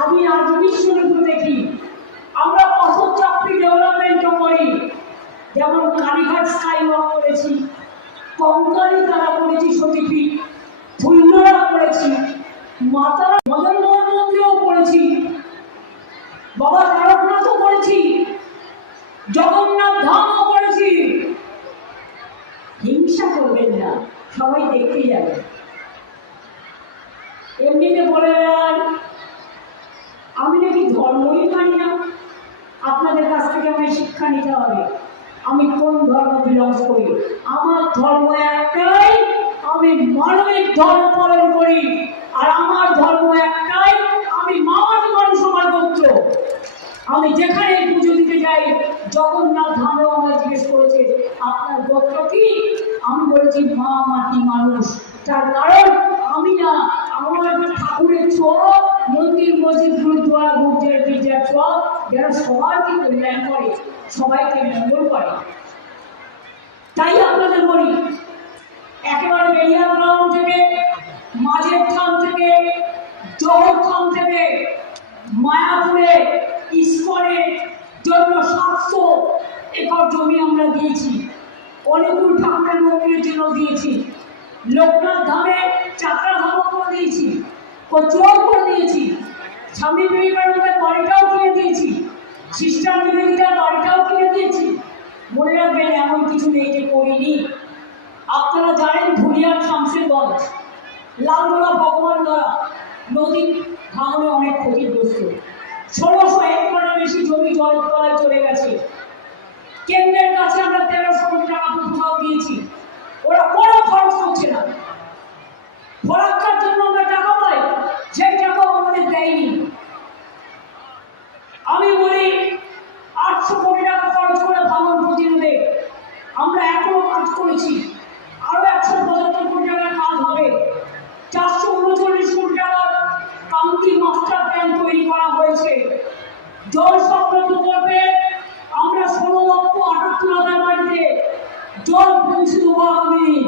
আমি আজ বিশ্বরূপ দেখি আমরা কত চাকরি ডেভেলপমেন্ট করি, যেমন কালীঘাট স্কাইওয়াক করেছি, কঙ্কালী তারা করেছি, সতীপীঠ ফুল্লরা করেছি, মাতারা মদন মোহন মন্দিরও করেছি, বাবা তারকনাথও করেছি, জগন্নাথ ধামও করেছি। হিংসা করবেন না, সবাই দেখতে যাবে। এমনিতে বলে আমি নাকি ধর্মই মানি না। আপনাদের কাছ থেকে আমায় শিক্ষা নিতে হবে আমি কোন ধর্ম বিলংস করি। আমার ধর্ম একটাই, আমি মানবিক ধর্ম পালন করি। আর আমার ধর্ম একটাই, আমি মামাটি মানুষ আমার গোত্র। আমি যেখানে পুজো দিতে যাই, জগন্নাথ ধামেও আমার জিজ্ঞেস করেছে আপনার গোত্র কি, আমি বলেছি মা মাটি মানুষ। তার কারণ আমি না আমার ঠাকুরের ছোঁয়া, মন্দির মসজিদ গুরুদ্বারা গুরুদের গির্জার ছোঁয়া যারা সবাইকে কল্যাণ করে, সবাইকে মঙ্গল করে। তাই আপনাদের বলি, একেবারে বেরিয়া গ্রাউন্ড থেকে, মাঝের থান থেকে, জহর থান থেকে মায়াপুরে ইস্কনের জন্য 700 একর জমি আমরা দিয়েছি। অনেকগুলো ঠাকুরের মন্দিরের জন্য দিয়েছি। লোকনাথ ধামে চাকরা ধাম করে দিয়েছি, কচুয়াও করে দিয়েছি। স্বামী বিবেকানন্দের বাড়িটাও কিনে দিয়েছি, সিস্টার নিবেদিতার বাড়িটাও কিনে দিয়েছি। মনে রাখবেন এমন কিছু নেই যে করিনি। আপনারা জানেন ধুলিয়ার শামশেরগঞ্জ, লালগোলা ভগবানগড়া নদী ভাঙনে অনেক ক্ষতিগ্রস্ত। 1600 হেক্টরের বেশি জমি জলের তলায় চলে গেছে। কেন্দ্রের কাছে আমরা 1300 কোটি টাকা প্রস্তাব দিয়েছি, ওরা কোনো খরচ করছে না। ফরাক্কার জন্য আমরা টাকা পাই, সেই টাকাও আমাদের দেয়নি। আমি বলি 800 কোটি টাকা খরচ করে ভাঙন প্রতিরোধে আমরা এখনো কাজ করেছি, আরো 175 কোটি টাকার কাজ হবে। 439 কোটি টাকার কাউন্টি মাস্টার প্ল্যান তৈরি করা হয়েছে। জল স্বপ্ন প্রকল্পে আমরা 16,78,000 বাড়িতে জল পৌঁছে দেবো আগামী দিন।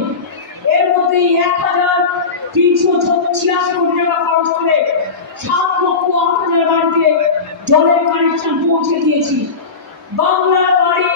এর মধ্যেই 1,386 কোটি টাকা খরচ করে 7,08,000 বাড়িতে জলের কানেকশন পৌঁছে দিয়েছি। বাংলার বাড়ি